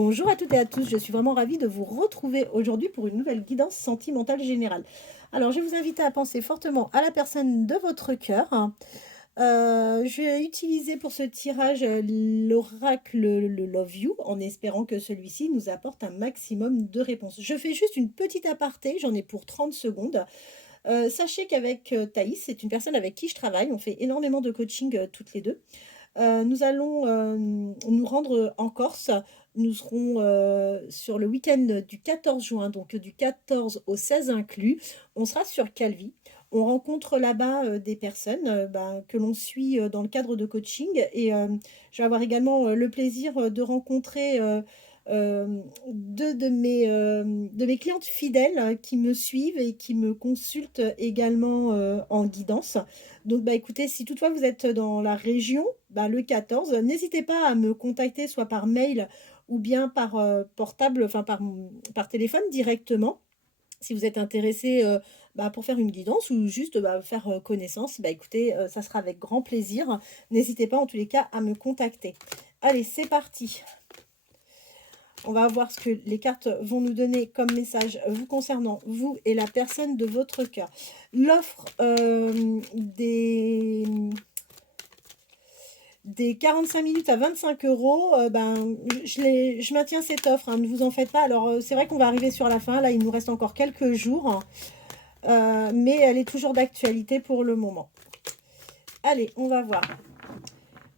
Bonjour à toutes et à tous, je suis vraiment ravie de vous retrouver aujourd'hui pour une nouvelle guidance sentimentale générale. Alors, je vais vous inviter à penser fortement à la personne de votre cœur. Je vais utiliser pour ce tirage l'oracle le Love You en espérant que celui-ci nous apporte un maximum de réponses. Je fais juste une petite aparté, j'en ai pour 30 secondes. Sachez qu'avec Thaïs, c'est une personne avec qui je travaille, on fait énormément de coaching toutes les deux. Nous allons nous rendre en Corse. Nous serons sur le week-end du 14 juin, donc du 14 au 16 inclus. On sera sur Calvi. On rencontre là-bas des personnes que l'on suit dans le cadre de coaching. Et je vais avoir également le plaisir de rencontrer deux de mes clientes fidèles qui me suivent et qui me consultent également en guidance. Donc, écoutez, si toutefois vous êtes dans la région, le 14, n'hésitez pas à me contacter soit par mail ou bien par portable, enfin par téléphone directement. Si vous êtes intéressé pour faire une guidance ou juste faire connaissance, écoutez, ça sera avec grand plaisir. N'hésitez pas en tous les cas à me contacter. Allez, c'est parti. On va voir ce que les cartes vont nous donner comme message vous concernant, vous et la personne de votre cœur. L'offre des 45 minutes à 25 euros, je maintiens cette offre, hein, ne vous en faites pas. Alors, c'est vrai qu'on va arriver sur la fin, là, il nous reste encore quelques jours, mais elle est toujours d'actualité pour le moment. Allez, on va voir.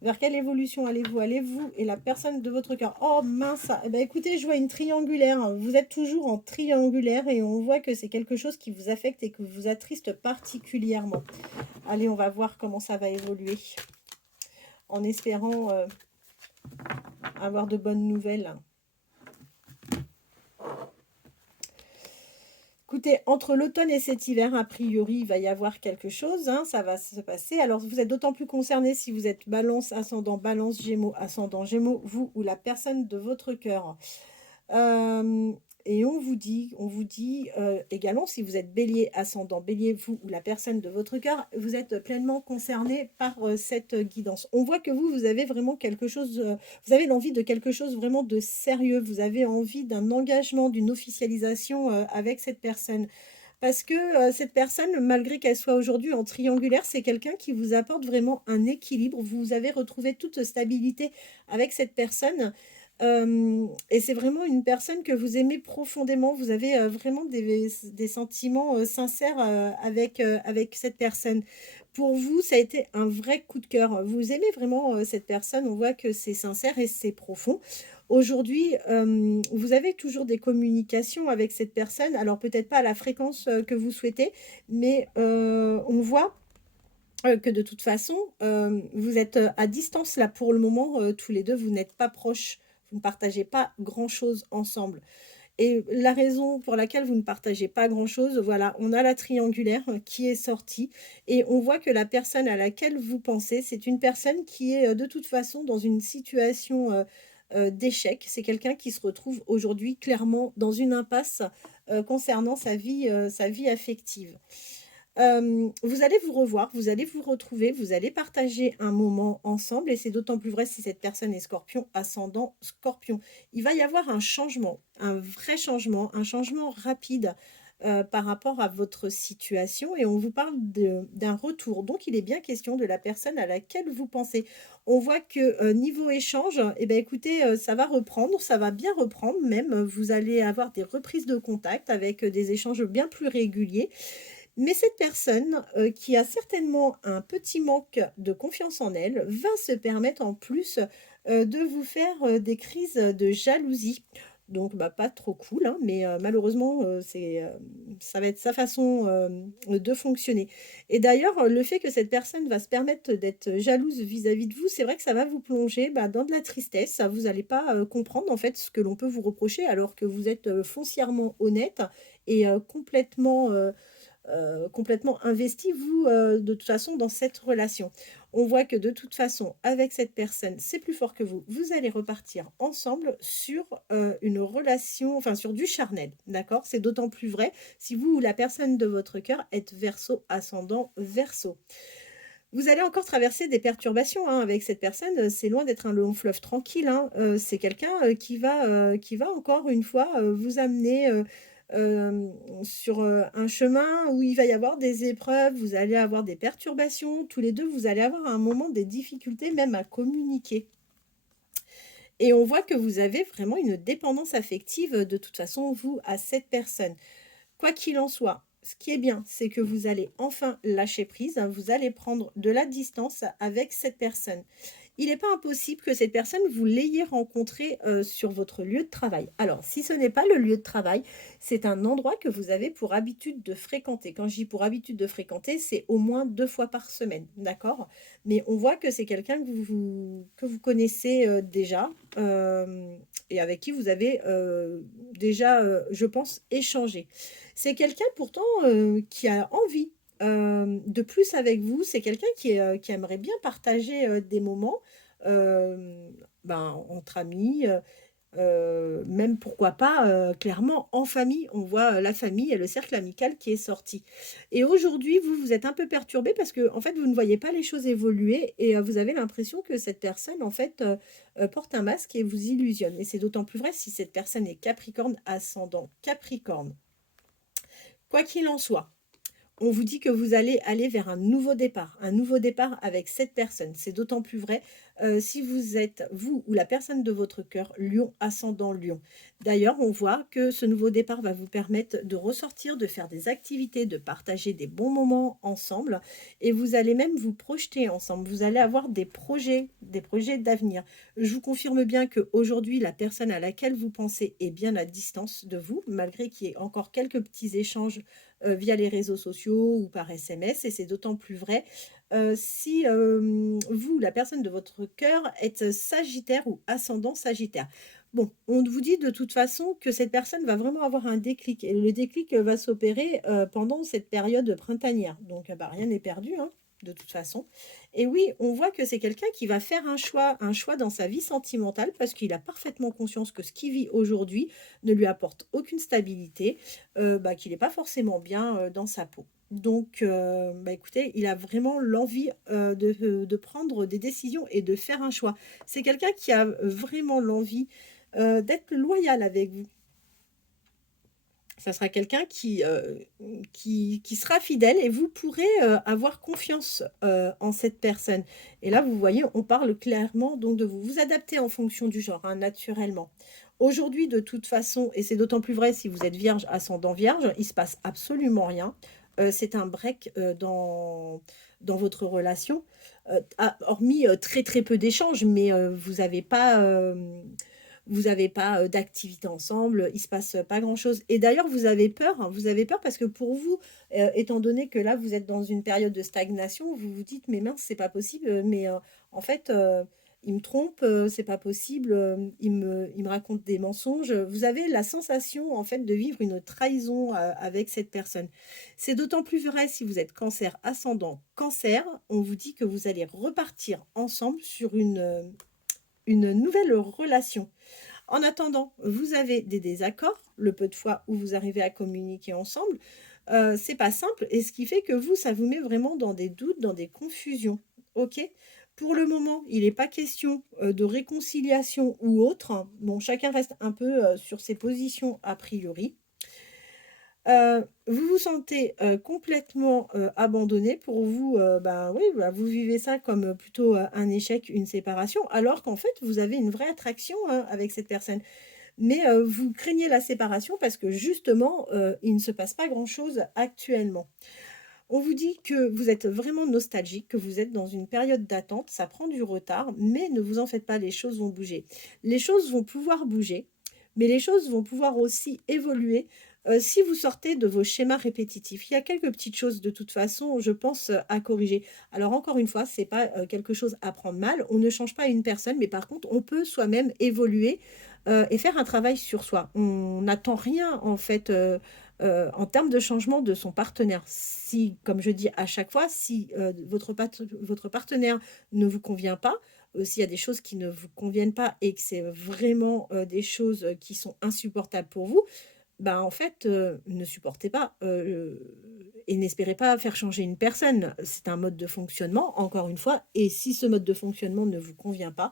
Vers quelle évolution allez-vous? Allez-vous et la personne de votre cœur? Oh mince! Écoutez, je vois une triangulaire. Vous êtes toujours en triangulaire et on voit que c'est quelque chose qui vous affecte et que vous attriste particulièrement. Allez, on va voir comment ça va évoluer. En espérant avoir de bonnes nouvelles. Écoutez, entre l'automne et cet hiver, a priori, il va y avoir quelque chose, hein, ça va se passer. Alors, vous êtes d'autant plus concerné si vous êtes balance, ascendant, gémeaux, vous ou la personne de votre cœur. Et on vous dit également, si vous êtes bélier, ascendant, bélier, vous ou la personne de votre cœur, vous êtes pleinement concerné par cette guidance. On voit que vous avez vraiment quelque chose, vous avez l'envie de quelque chose vraiment de sérieux, vous avez envie d'un engagement, d'une officialisation avec cette personne. Parce que cette personne, malgré qu'elle soit aujourd'hui en triangulaire, c'est quelqu'un qui vous apporte vraiment un équilibre. Vous avez retrouvé toute stabilité avec cette personne. Et c'est vraiment une personne que vous aimez profondément. Vous avez vraiment des sentiments sincères avec cette personne. Pour vous, ça a été un vrai coup de cœur. Vous aimez vraiment cette personne. On voit que c'est sincère et c'est profond. Aujourd'hui, vous avez toujours des communications avec cette personne. Alors peut-être pas à la fréquence que vous souhaitez, mais on voit que de toute façon, vous êtes à distance là pour le moment, tous les deux, vous n'êtes pas proches, vous ne partagez pas grand-chose ensemble. Et la raison pour laquelle vous ne partagez pas grand-chose, voilà, on a la triangulaire qui est sortie et on voit que la personne à laquelle vous pensez, c'est une personne qui est de toute façon dans une situation d'échec. C'est quelqu'un qui se retrouve aujourd'hui clairement dans une impasse concernant sa vie affective. Vous allez vous revoir, vous allez vous retrouver, vous allez partager un moment ensemble et c'est d'autant plus vrai si cette personne est scorpion, ascendant scorpion. Il va y avoir un changement, un vrai changement, un changement rapide par rapport à votre situation et on vous parle d'un retour. Donc, il est bien question de la personne à laquelle vous pensez. On voit que niveau échange, écoutez, ça va reprendre, ça va bien reprendre même. Vous allez avoir des reprises de contact avec des échanges bien plus réguliers. Mais cette personne, qui a certainement un petit manque de confiance en elle, va se permettre en plus, de vous faire, des crises de jalousie. Donc pas trop cool, hein, mais malheureusement, ça va être sa façon, de fonctionner. Et d'ailleurs, le fait que cette personne va se permettre d'être jalouse vis-à-vis de vous, c'est vrai que ça va vous plonger, dans de la tristesse. Vous n'allez pas, comprendre en fait ce que l'on peut vous reprocher alors que vous êtes, foncièrement honnête et complètement investi, vous, de toute façon, dans cette relation. On voit que de toute façon, avec cette personne, c'est plus fort que vous. Vous allez repartir ensemble sur une relation, enfin sur du charnel, d'accord? C'est d'autant plus vrai si vous ou la personne de votre cœur êtes verso ascendant verso. Vous allez encore traverser des perturbations, hein, avec cette personne, c'est loin d'être un long fleuve tranquille, hein. C'est quelqu'un, qui va encore une fois, vous amener, sur, un chemin où il va y avoir des épreuves, vous allez avoir des perturbations. Tous les 2, vous allez avoir à un moment des difficultés même à communiquer et on voit que vous avez vraiment une dépendance affective, de toute façon, vous, à cette personne. Quoi qu'il en soit, ce qui est bien, c'est que vous allez enfin lâcher prise, hein, vous allez prendre de la distance avec cette personne. Il n'est pas impossible que cette personne, vous l'ayez rencontrée, sur votre lieu de travail. Alors, si ce n'est pas le lieu de travail, c'est un endroit que vous avez pour habitude de fréquenter. Quand je dis pour habitude de fréquenter, c'est au moins 2 fois par semaine, d'accord? Mais on voit que c'est quelqu'un que vous connaissez, déjà, et avec qui vous avez, déjà, je pense, échangé. C'est quelqu'un pourtant, qui a envie, de plus avec vous. C'est quelqu'un qui aimerait bien partager, des moments, ben, entre amis, même pourquoi pas, clairement en famille. On voit, la famille et le cercle amical qui est sorti et aujourd'hui, vous, vous êtes un peu perturbé parce que en fait, vous ne voyez pas les choses évoluer et vous avez l'impression que cette personne, en fait, porte un masque et vous illusionne et c'est d'autant plus vrai si cette personne est Capricorne, ascendant Capricorne. Quoi qu'il en soit, on vous dit que vous allez aller vers un nouveau départ avec cette personne. C'est d'autant plus vrai si vous êtes, vous ou la personne de votre cœur, lion, ascendant lion. D'ailleurs, on voit que ce nouveau départ va vous permettre de ressortir, de faire des activités, de partager des bons moments ensemble et vous allez même vous projeter ensemble. Vous allez avoir des projets d'avenir. Je vous confirme bien qu'aujourd'hui, la personne à laquelle vous pensez est bien à distance de vous, malgré qu'il y ait encore quelques petits échanges via les réseaux sociaux ou par SMS et c'est d'autant plus vrai, si, vous, la personne de votre cœur, êtes sagittaire ou ascendant sagittaire. Bon, on vous dit de toute façon que cette personne va vraiment avoir un déclic et le déclic, va s'opérer, pendant cette période printanière donc bah, rien n'est perdu, hein, de toute façon et oui, on voit que c'est quelqu'un qui va faire un choix dans sa vie sentimentale parce qu'il a parfaitement conscience que ce qu'il vit aujourd'hui ne lui apporte aucune stabilité, bah, qu'il est pas forcément bien, dans sa peau. Donc bah, écoutez, il a vraiment l'envie, de prendre des décisions et de faire un choix. C'est quelqu'un qui a vraiment l'envie, d'être loyal avec vous. Ça sera quelqu'un qui sera fidèle et vous pourrez, avoir confiance, en cette personne. Et là, vous voyez, on parle clairement donc de vous. Vous adaptez en fonction du genre, hein, naturellement. Aujourd'hui, de toute façon, et c'est d'autant plus vrai si vous êtes vierge, ascendant vierge, il se passe absolument rien. C'est un break, dans votre relation, hormis, très, très peu d'échanges, mais, vous avez pas, d'activité ensemble, il se passe, pas grand-chose et d'ailleurs vous avez peur, hein, vous avez peur parce que pour vous, étant donné que là vous êtes dans une période de stagnation, vous vous dites: «Mais mince, c'est pas possible, mais en fait, il me trompe, c'est pas possible, il me raconte des mensonges». Vous avez la sensation en fait de vivre une trahison, avec cette personne. C'est d'autant plus vrai si vous êtes Cancer, ascendant Cancer, on vous dit que vous allez repartir ensemble sur une nouvelle relation. En attendant, vous avez des désaccords, le peu de fois où vous arrivez à communiquer ensemble, c'est pas simple et ce qui fait que vous, ça vous met vraiment dans des doutes, dans des confusions, OK? Pour le moment, il n'est pas question, de réconciliation ou autre, hein. Bon, chacun reste un peu, sur ses positions a priori. Vous vous sentez, complètement, abandonné. Pour vous, bah, oui, bah, vous vivez ça comme, plutôt, un échec, une séparation, alors qu'en fait, vous avez une vraie attraction, hein, avec cette personne. Mais, vous craignez la séparation parce que justement, il ne se passe pas grand-chose actuellement. On vous dit que vous êtes vraiment nostalgique, que vous êtes dans une période d'attente, ça prend du retard, mais ne vous en faites pas, les choses vont bouger. Les choses vont pouvoir bouger, mais les choses vont pouvoir aussi évoluer, si vous sortez de vos schémas répétitifs. Il y a quelques petites choses de toute façon, je pense, à corriger. Alors encore une fois, c'est pas, quelque chose à prendre mal. On ne change pas une personne, mais par contre, on peut soi-même évoluer, et faire un travail sur soi. On n'attend rien en fait, en termes de changement de son partenaire. Si, comme je dis à chaque fois, si, votre partenaire ne vous convient pas, s'il y a des choses qui ne vous conviennent pas et que c'est vraiment, des choses, qui sont insupportables pour vous, bah, en fait, ne supportez pas, et n'espérez pas faire changer une personne. C'est un mode de fonctionnement, encore une fois, et si ce mode de fonctionnement ne vous convient pas,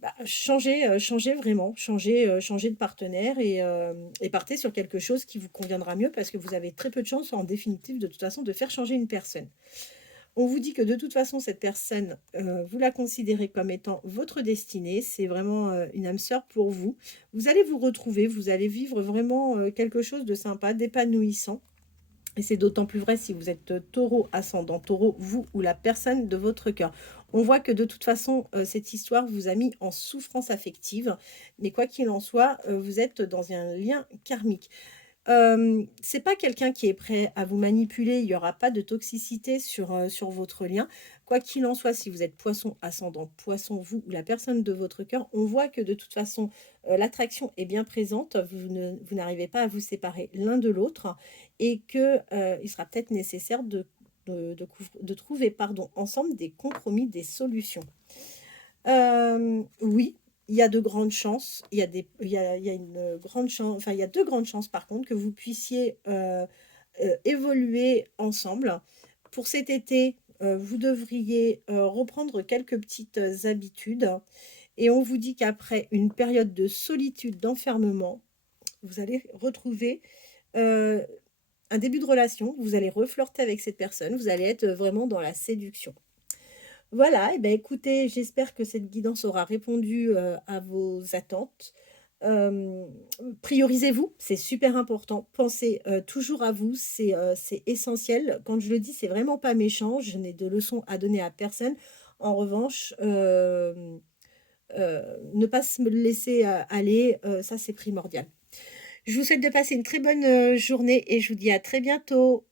bah, changez vraiment, changez de partenaire et partez sur quelque chose qui vous conviendra mieux parce que vous avez très peu de chances, en définitive, de toute façon, de faire changer une personne. On vous dit que de toute façon, cette personne, vous la considérez comme étant votre destinée. C'est vraiment une âme sœur pour vous. Vous allez vous retrouver, vous allez vivre vraiment quelque chose de sympa, d'épanouissant. Et c'est d'autant plus vrai si vous êtes taureau, ascendant taureau, vous ou la personne de votre cœur. On voit que de toute façon, cette histoire vous a mis en souffrance affective. Mais quoi qu'il en soit, vous êtes dans un lien karmique. C'est pas quelqu'un qui est prêt à vous manipuler, il y aura pas de toxicité sur votre lien. Quoi qu'il en soit, si vous êtes poisson, ascendant poisson, vous ou la personne de votre cœur, on voit que de toute façon, l'attraction est bien présente, vous n'arrivez pas à vous séparer l'un de l'autre et que, il sera peut-être nécessaire de trouver, pardon, ensemble des compromis, des solutions. Oui, il y a de grandes chances, il y a une grande chance, enfin, il y a 2 grandes chances par contre que vous puissiez, évoluer ensemble. Pour cet été, vous devriez, reprendre quelques petites habitudes et on vous dit qu'après une période de solitude, d'enfermement, vous allez retrouver, heu, un début de relation, vous allez reflirter avec cette personne, vous allez être vraiment dans la séduction. Voilà, et ben écoutez, j'espère que cette guidance aura répondu, à vos attentes. Hem, Priorisez-vous, c'est super important. Pensez, toujours à vous, c'est essentiel. Quand je le dis, c'est vraiment pas méchant, je n'ai de leçons à donner à personne. En revanche, ne pas se me laisser, aller, ça c'est primordial. Je vous souhaite de passer une très bonne, journée et je vous dis à très bientôt.